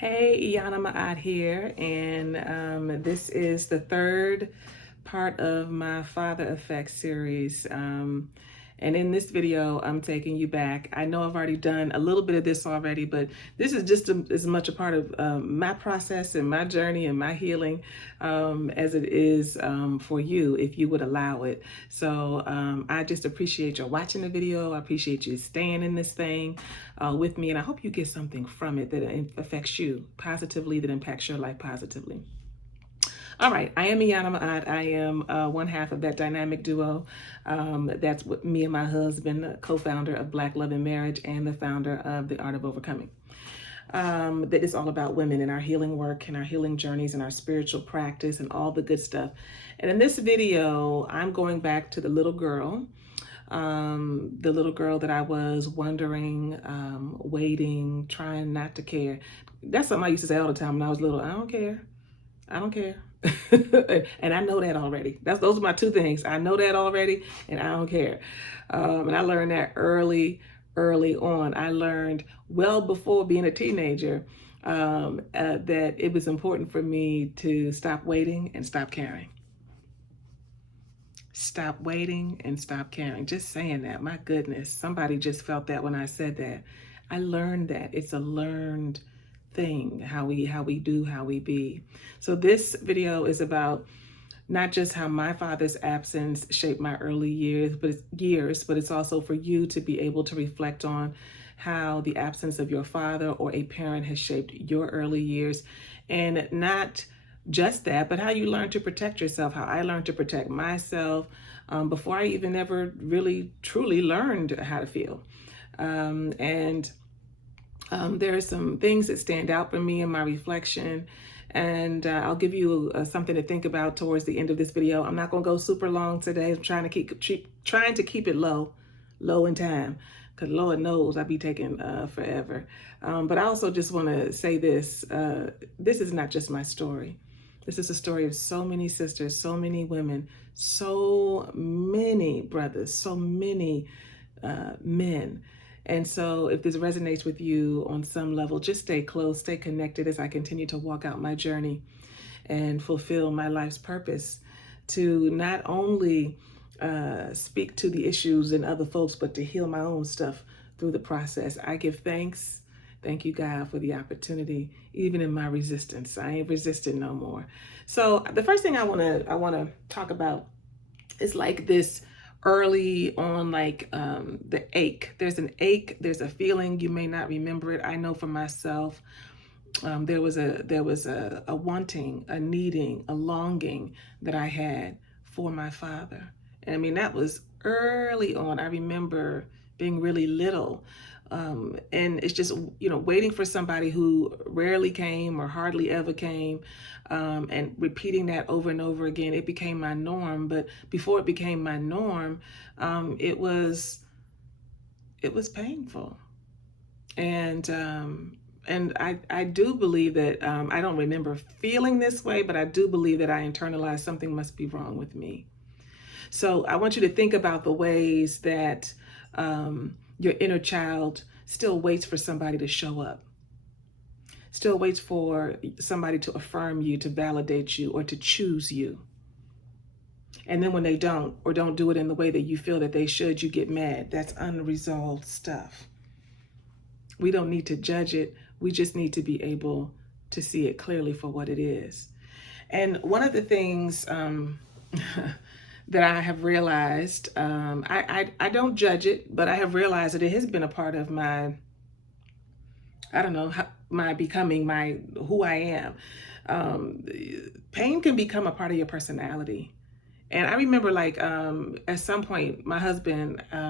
Hey, Aiyana here, and this is the third part of my Father Effect series. And in this video, I'm taking you back. I know I've already done a little bit of this already, but this is just as much a part of my process and my journey and my healing as it is for you, if you would allow it. So I just appreciate your watching the video. I appreciate you staying in this thing with me, and I hope you get something from it that affects you positively, that impacts your life positively. All right, I am Aiyana. I am one half of that dynamic duo. That's what me and my husband, co-founder of Black Love and Marriage and the founder of The Art of Overcoming. That is all about women and our healing work and our healing journeys and our spiritual practice and all the good stuff. And in this video, I'm going back to the little girl that I was wondering, waiting, trying not to care. That's something I used to say all the time when I was little. I don't care. I don't care. And I know that already. Those are my two things. I know that already, and I don't care. And I learned that early on. I learned well before being a teenager that it was important for me to stop waiting and stop caring. Stop waiting and stop caring. Just saying that, my goodness, somebody just felt that when I said that. I learned that. It's a learned thing, how we be. So this video is about not just how my father's absence shaped my early years, but it's also for you to be able to reflect on how the absence of your father or a parent has shaped your early years. And not just that, but how you learn to protect yourself, how I learned to protect myself before I even ever really truly learned how to feel. There are some things that stand out for me in my reflection, and I'll give you something to think about towards the end of this video. I'm not going to go super long today. I'm trying to keep it low in time, because Lord knows I'd be taking forever. But I also just want to say this. This is not just my story. This is a story of so many sisters, so many women, so many brothers, so many men. And so if this resonates with you on some level, just stay close, stay connected as I continue to walk out my journey and fulfill my life's purpose to not only speak to the issues in other folks, but to heal my own stuff through the process. I give thanks. Thank you, God, for the opportunity, even in my resistance. I ain't resisting no more. So the first thing I wanna talk about is like this early on, like the ache. There's an ache, there's a feeling. You may not remember it. I know for myself, there was a wanting, a needing, a longing that I had for my father. And I mean, that was early on. I remember being really little. And it's just, waiting for somebody who rarely came or hardly ever came, and repeating that over and over again. It became my norm. But before it became my norm, it was painful. And I do believe that, I don't remember feeling this way, but I do believe that I internalized something must be wrong with me. So I want you to think about the ways that your inner child still waits for somebody to show up, still waits for somebody to affirm you, to validate you, or to choose you. And then when they don't, or don't do it in the way that you feel that they should, you get mad. That's unresolved stuff. We don't need to judge it. We just need to be able to see it clearly for what it is. And one of the things that I have realized, I don't judge it, but I have realized that it has been a part of my, my becoming, who I am. Pain can become a part of your personality. And I remember, like, at some point, my husband, I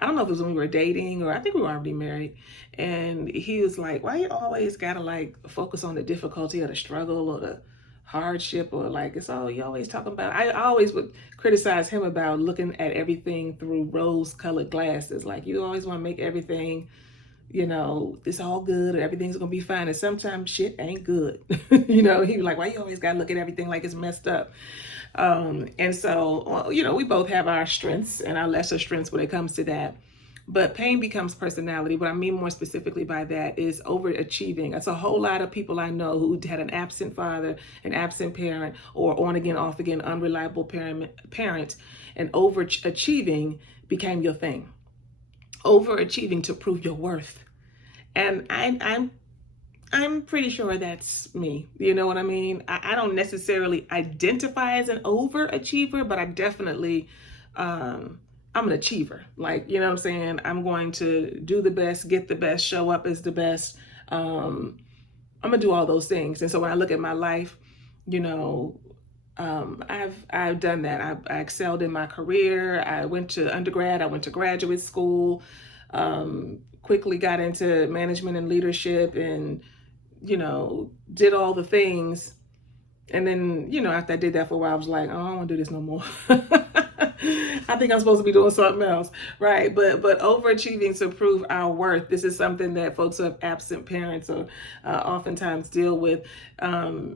don't know if it was when we were dating or I think we were already married. And he was like, why you always gotta like focus on the difficulty or the struggle or the hardship, or like, it's all you always talking about. I always would criticize him about looking at everything through rose-colored glasses. Like, you always want to make everything, it's all good or everything's gonna be fine. And sometimes shit ain't good. He was like, why you always gotta look at everything like it's messed up? And so, we both have our strengths and our lesser strengths when it comes to that. But pain becomes personality. What I mean more specifically by that is overachieving. That's a whole lot of people I know who had an absent father, an absent parent, or on again, off again, unreliable parent, and overachieving became your thing. Overachieving to prove your worth. And I'm pretty sure that's me. You know what I mean? I don't necessarily identify as an overachiever, but I definitely, I'm an achiever. Like, you know what I'm saying? I'm going to do the best, get the best, show up as the best. I'm going to do all those things. And so when I look at my life, you know, I've done that. I excelled in my career. I went to undergrad. I went to graduate school. Quickly got into management and leadership, and did all the things. And then, after I did that for a while, I was like, oh, I don't want to do this no more. I think I'm supposed to be doing something else, right? But overachieving to prove our worth. This is something that folks who have absent parents or oftentimes deal with.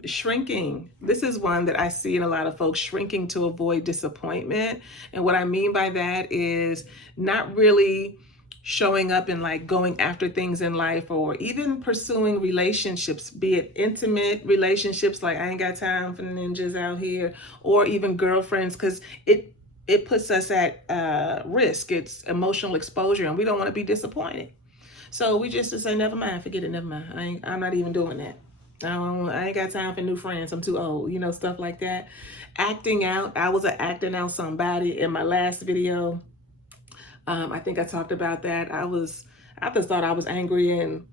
Shrinking. This is one that I see in a lot of folks, shrinking to avoid disappointment. And what I mean by that is not really showing up and like going after things in life, or even pursuing relationships, be it intimate relationships, like I ain't got time for ninjas out here, or even girlfriends, because it puts us at risk. It's emotional exposure, and we don't want to be disappointed. So we just say, never mind, forget it, never mind. I'm not even doing that. I ain't got time for new friends. I'm too old, stuff like that. Acting out. I was an acting out somebody in my last video. I think I talked about that. I just thought I was angry and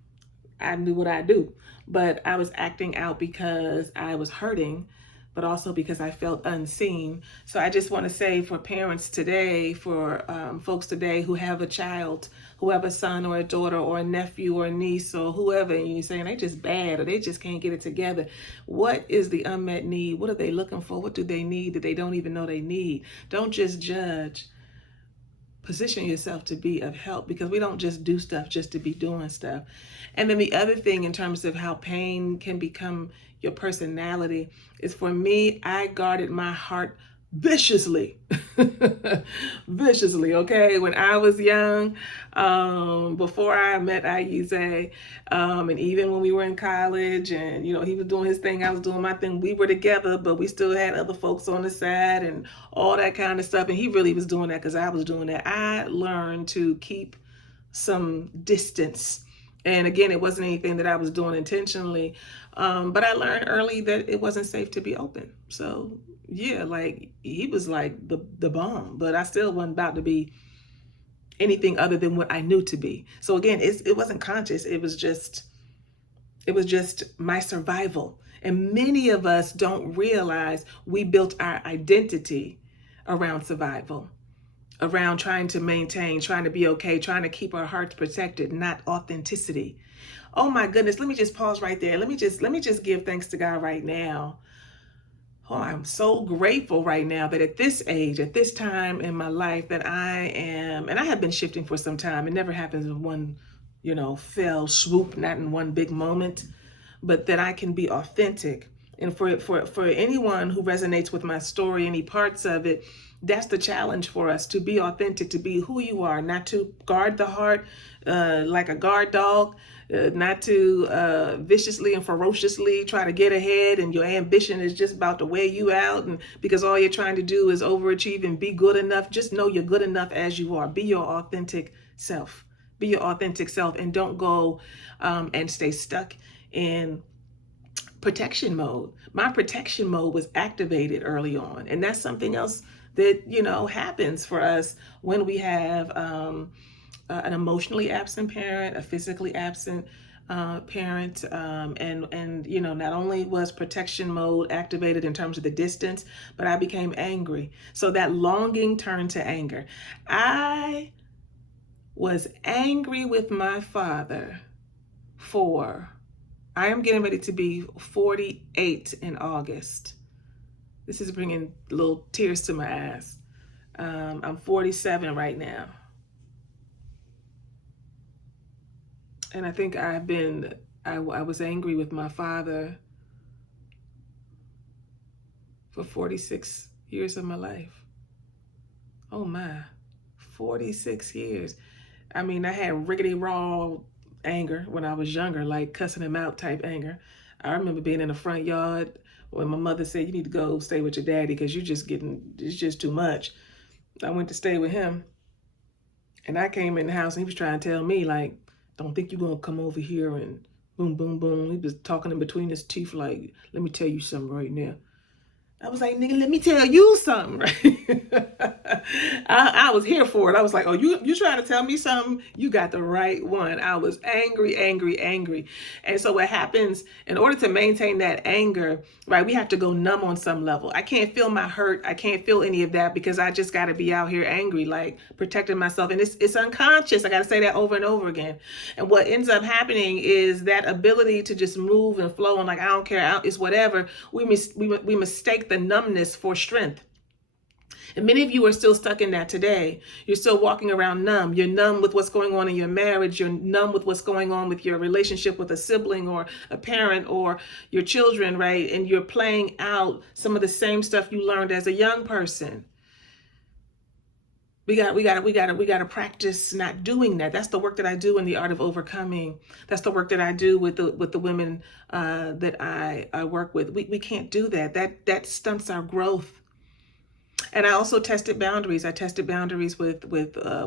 I knew what I do, but I was acting out because I was hurting, but also because I felt unseen. So I just want to say, for parents today, for folks today who have a child, who have a son or a daughter or a nephew or a niece or whoever, and you're saying they just bad or they just can't get it together. What is the unmet need? What are they looking for? What do they need that they don't even know they need? Don't just judge. Position yourself to be of help, because we don't just do stuff just to be doing stuff. And then the other thing in terms of how pain can become your personality is, for me, I guarded my heart viciously. Viciously, okay? When I was young, before I met Aiyana, and even when we were in college, and he was doing his thing, I was doing my thing, we were together, but we still had other folks on the side and all that kind of stuff. And he really was doing that because I was doing that. I learned to keep some distance. And again, it wasn't anything that I was doing intentionally, but I learned early that it wasn't safe to be open. So yeah, like he was like the bomb, but I still wasn't about to be anything other than what I knew to be. So again, it wasn't conscious. It was just my survival. And many of us don't realize we built our identity around survival, around trying to maintain, trying to be okay, trying to keep our hearts protected, not authenticity. Oh my goodness, let me just pause right there. Let me just give thanks to God right now. Oh, I'm so grateful right now that at this age, at this time in my life, that I am, and I have been shifting for some time. It never happens in one, fell swoop, not in one big moment, but that I can be authentic. And for anyone who resonates with my story, any parts of it, that's the challenge for us, to be authentic, to be who you are, not to guard the heart like a guard dog, not to viciously and ferociously try to get ahead, and your ambition is just about to wear you out, and because all you're trying to do is overachieve and be good enough. Just know you're good enough as you are. Be your authentic self. Be your authentic self, and don't go and stay stuck in protection mode. My protection mode was activated early on, and that's something else that happens for us when we have an emotionally absent parent, a physically absent parent, and not only was protection mode activated in terms of the distance, but I became angry. So that longing turned to anger. I was angry with my father I am getting ready to be 48 in August. This is bringing little tears to my eyes. I'm 47 right now. And I think I was angry with my father for 46 years of my life. Oh my, 46 years. I mean, I had rickety raw anger when I was younger, like cussing him out type anger. I remember being in the front yard when my mother said, "You need to go stay with your daddy because it's just too much." I went to stay with him, and I came in the house and he was trying to tell me, like, "Don't think you're going to come over here and boom, boom, boom." He was talking in between his teeth, like, "Let me tell you something right now." I was like, "Nigga, let me tell you something." Right? I was here for it. I was like, "Oh, you trying to tell me something? You got the right one." I was angry, angry, angry. And so what happens, in order to maintain that anger, right, we have to go numb on some level. I can't feel my hurt. I can't feel any of that because I just got to be out here angry, like protecting myself. And it's unconscious. I got to say that over and over again. And what ends up happening is that ability to just move and flow and like, I don't care, it's whatever. We mistake the numbness for strength. And many of you are still stuck in that today. You're still walking around numb. You're numb with what's going on in your marriage. You're numb with what's going on with your relationship with a sibling or a parent or your children, right? And you're playing out some of the same stuff you learned as a young person. We got to practice not doing that. That's the work that I do in the art of overcoming. That's the work that I do with the women that I work with. We can't do that. That stunts our growth. And I also tested boundaries. I tested boundaries with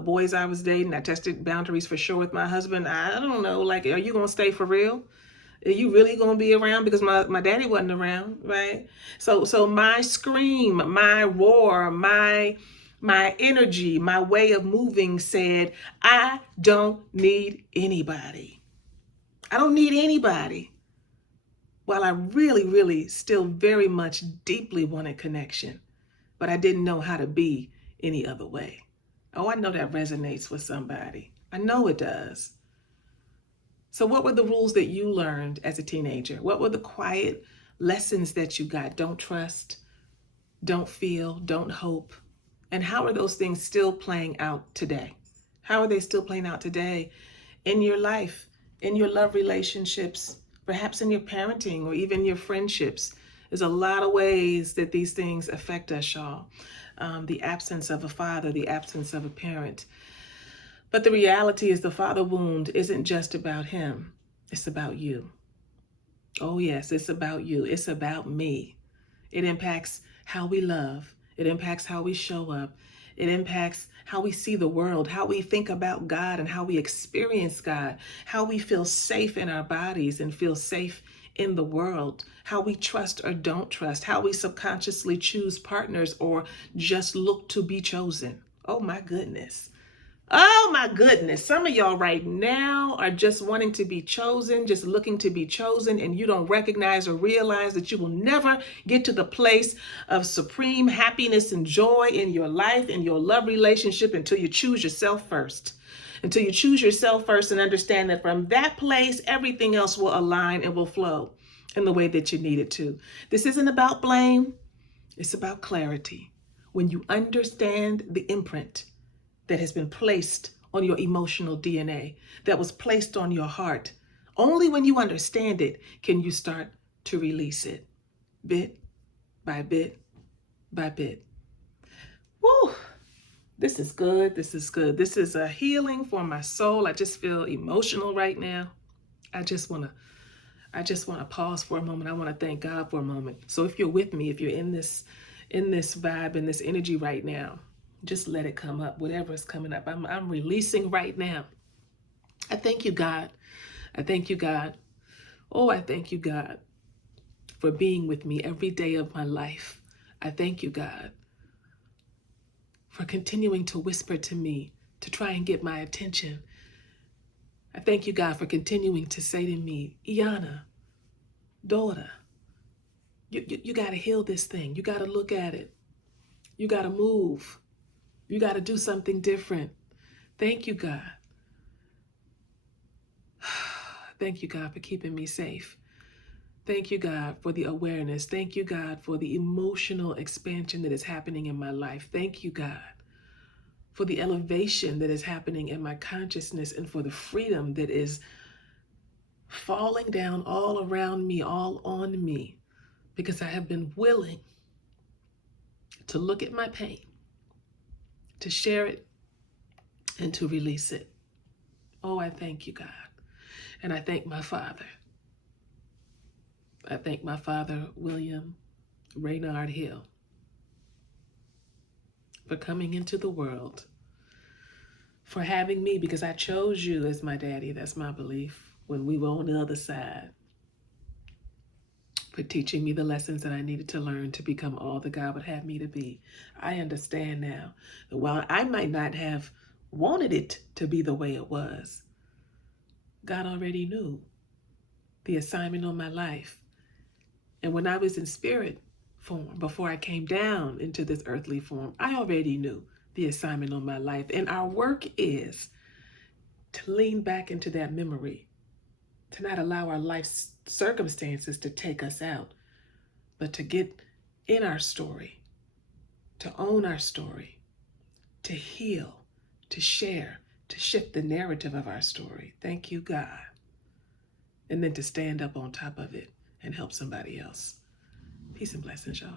boys I was dating. I tested boundaries for sure with my husband. I don't know, like, are you gonna stay for real? Are you really gonna be around? Because my daddy wasn't around, right? So my scream, my roar, my energy, my way of moving said, I don't need anybody. I don't need anybody. While I really, really still very much deeply wanted connection, but I didn't know how to be any other way. Oh, I know that resonates with somebody. I know it does. So, what were the rules that you learned as a teenager? What were the quiet lessons that you got? Don't trust, don't feel, don't hope. And how are those things still playing out today? How are they still playing out today in your life, in your love relationships, perhaps in your parenting or even your friendships? There's a lot of ways that these things affect us, y'all. The absence of a father, the absence of a parent. But the reality is the father wound isn't just about him. It's about you. Oh yes, it's about you. It's about me. It impacts how we love. It impacts how we show up. It impacts how we see the world, how we think about God and how we experience God, how we feel safe in our bodies and feel safe in the world, how we trust or don't trust, how we subconsciously choose partners or just look to be chosen. Oh my goodness. Oh my goodness. Some of y'all right now are just wanting to be chosen, just looking to be chosen, and you don't recognize or realize that you will never get to the place of supreme happiness and joy in your life, in your love relationship, until you choose yourself first. Until you choose yourself first and understand that from that place, everything else will align and will flow in the way that you need it to. This isn't about blame, it's about clarity. When you understand the imprint that has been placed on your emotional DNA, that was placed on your heart. Only when you understand it can you start to release it, bit by bit by bit. Woo! This is good. This is good. This is a healing for my soul. I just feel emotional right now. I just want to pause for a moment. I want to thank God for a moment. So if you're with me, if you're in this vibe, in this energy right now, just let it come up. Whatever is coming up, I'm releasing right now. I thank you, God. I thank you, God. Oh, I thank you, God, for being with me every day of my life. I thank you, God, for continuing to whisper to me to try and get my attention. I thank you, God, for continuing to say to me, Aiyana, daughter, you got to heal this thing. You got to look at it. You got to move. You got to do something different. Thank you, God. Thank you, God, for keeping me safe. Thank you, God, for the awareness. Thank you, God, for the emotional expansion that is happening in my life. Thank you, God, for the elevation that is happening in my consciousness and for the freedom that is falling down all around me, all on me, because I have been willing to look at my pain, to share it, and to release it. Oh, I thank you, God. And I thank my Father. I thank my father, William Raynard Hill, for coming into the world, for having me, because I chose you as my daddy. That's my belief when we were on the other side, for teaching me the lessons that I needed to learn to become all that God would have me to be. I understand now that while I might not have wanted it to be the way it was, God already knew the assignment on my life. And when I was in spirit form, before I came down into this earthly form, I already knew the assignment on my life. And our work is to lean back into that memory, to not allow our life circumstances to take us out, but to get in our story, to own our story, to heal, to share, to shift the narrative of our story. Thank you, God. And then to stand up on top of it and help somebody else. Peace and blessings, y'all.